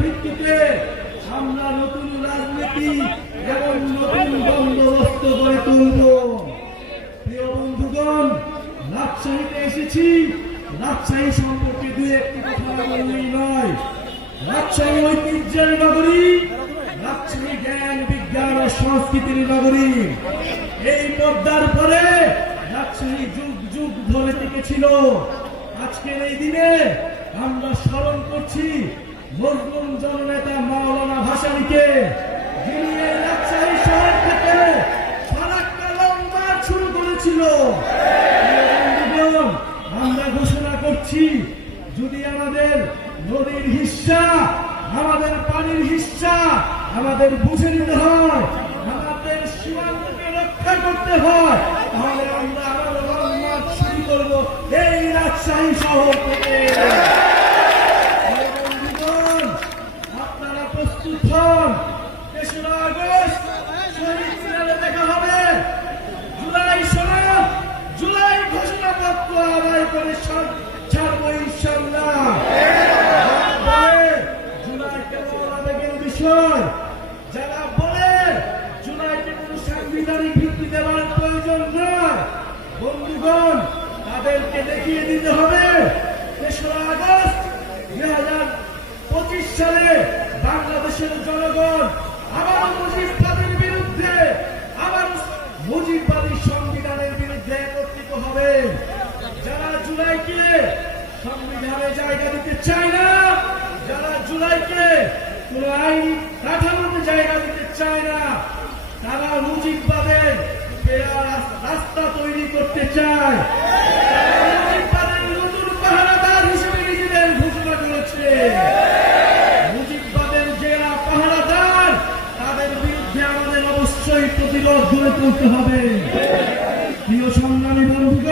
ভিত্তিতে আমরা নতুন রাজনীতি এবং নতুন বন্দোবস্ত করে তুলব। প্রিয় বন্ধুগণ, রাজশাহীতে এসেছি। রাজশাহী সম্পর্কে দু একটি কথা বললেই নয়। রাজশাহী ঐতিহ্যের নগরী, রাজশাহী জ্ঞান, বিজ্ঞান ও সংস্কৃতির নগরী। এই পদ্মার পরে রাজশাহী যুগ যুগ ধরে থেকে ছিল। আজকের এই দিনে আমরা স্মরণ করছি মজলুম জননেতা মাওলানা ভাসানীকে আমরা ঘোষণা করছি, যদি আমাদের নদীর হিস্সা, আমাদের পানির হিস্সা আমাদের বুঝে নিতে হয়, আমাদের সীমান্তকে রক্ষা করতে হয়, তাহলে আমরা লংমার্চ শুরু করব এই রাজশাহী শহর থেকে। আবেগের বিষয় যারা বলে সাংবিধানিক ভিত্তি দেওয়ার প্রয়োজন নয়, বন্ধুগণ, তাদেরকে দেখিয়ে দিতে হবে তেসরা আগস্ট দুই হাজার পঁচিশ সালে বাংলাদেশের জনগণ আবার মুজিববাদের বিরুদ্ধে, আবার মুজিববাদী সংবিধানের বিরুদ্ধে একত্রিত হবে। যারা জুলাইকে সংবিধানে জায়গা দিতে চায় না, যারা জুলাইকে কোন আইন কাঠামোতে জায়গা দিতে চায় না। তারা মুজিববাদের ফেরা রাস্তা তৈরি করতে চায়। অবশ্যই প্রতিরোধ গড়ে তুলতে হবে। প্রিয় সংগ্রামী বন্ধুগণ